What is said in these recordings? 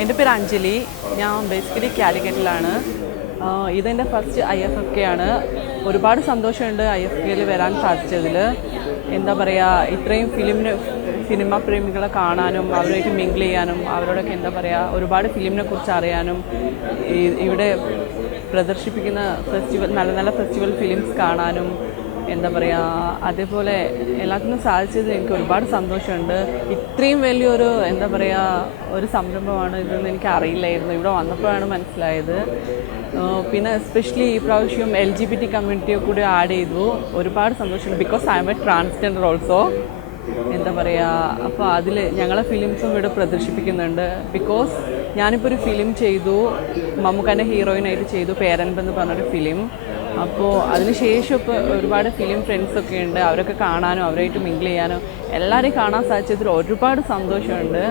എൻ്റെ പേര് അഞ്ജലി. ഞാൻ ബേസിക്കലി കാലിക്കറ്റിലാണ്. ഇതെൻ്റെ ഫസ്റ്റ് IFFK ആണ്. ഒരുപാട് സന്തോഷമുണ്ട് IFFKയിൽ വരാൻ സാധിച്ചതിൽ. എന്താ പറയുക, ഇത്രയും സിനിമ പ്രേമികളെ കാണാനും അവരുമായിട്ട് മിങ്കിൾ ചെയ്യാനും അവരോടൊക്കെ എന്താ പറയുക ഒരുപാട് ഫിലിമിനെ കുറിച്ച് അറിയാനും ഇവിടെ പ്രദർശിപ്പിക്കുന്ന നല്ല നല്ല ഫെസ്റ്റിവൽ ഫിലിംസ് കാണാനും എന്താ പറയുക അതേപോലെ എല്ലാത്തിനും സാധിച്ചത് എനിക്ക് ഒരുപാട് സന്തോഷമുണ്ട്. ഇത്രയും വലിയൊരു എന്താ പറയുക ഒരു സംരംഭമാണ് ഇതെന്ന് എനിക്ക് അറിയില്ലായിരുന്നു. ഇവിടെ വന്നപ്പോഴാണ് മനസ്സിലായത്. പിന്നെ എസ്പെഷ്യലി ഈ പ്രാവശ്യം LGBT കമ്മ്യൂണിറ്റിയെ കൂടി ആഡ് ചെയ്തു. ഒരുപാട് സന്തോഷമുണ്ട്. Because I M A transgender also. എന്താ പറയുക, അപ്പോൾ അതിൽ ഞങ്ങളെ ഫിലിംസും ഇവിടെ പ്രദർശിപ്പിക്കുന്നുണ്ട്. ബിക്കോസ് ഞാനിപ്പോൾ ഒരു ഫിലിം ചെയ്തു, മമ്മൂക്കാൻ്റെ ഹീറോയിനായിട്ട് ചെയ്തു, പേരൻപ് എന്ന് പറഞ്ഞൊരു ഫിലിം. അപ്പോൾ അതിനുശേഷം ഇപ്പോൾ ഒരുപാട് ഫിലിം ഫ്രണ്ട്സൊക്കെ ഉണ്ട്. അവരൊക്കെ കാണാനും അവരായിട്ട് മിങ്കിൾ ചെയ്യാനും എല്ലാവരെയും കാണാൻ സാധിച്ചതിൽ ഒരുപാട് സന്തോഷമുണ്ട്.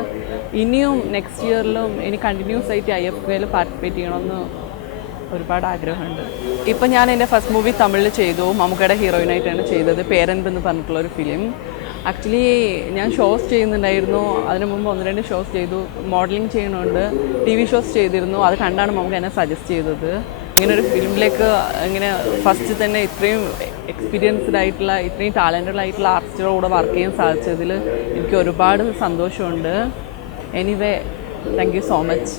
ഇനിയും നെക്സ്റ്റ് ഇയറിലും ഇനി കണ്ടിന്യൂസ് ആയിട്ട് IFFKയിൽ പാർട്ടിസിപ്പേറ്റ് ചെയ്യണമെന്ന് ഒരുപാട് ആഗ്രഹമുണ്ട്. ഇപ്പം ഞാൻ എൻ്റെ ഫസ്റ്റ് മൂവി തമിഴിൽ ചെയ്തു. മമ്മൂക്കയുടെ ഹീറോയിനായിട്ടാണ് ചെയ്തത്, പേരൻപ് എന്ന് പറഞ്ഞിട്ടുള്ളൊരു ഫിലിം. ആക്ച്വലി ഞാൻ ഷോസ് ചെയ്യുന്നുണ്ടായിരുന്നു. അതിന് മുമ്പ് 1-2 ഷോസ് ചെയ്തു. മോഡലിംഗ് ചെയ്യുന്നുണ്ട്, TV ഷോസ് ചെയ്തിരുന്നു. അത് കണ്ടാണ് മമ്മൂക്ക എന്നെ സജസ്റ്റ് ചെയ്തത്. ഇങ്ങനൊരു ഫിലിമിലേക്ക് ഇങ്ങനെ ഫസ്റ്റ് തന്നെ ഇത്രയും എക്സ്പീരിയൻസ്ഡ് ആയിട്ടുള്ള ഇത്രയും ടാലൻറ്റഡ് ആയിട്ടുള്ള ആർട്ടിസ്റ്റുകളുടെ കൂടെ വർക്ക് ചെയ്യാൻ സാധിച്ചതിൽ എനിക്ക് ഒരുപാട് സന്തോഷമുണ്ട്. Anyway, thank you so much.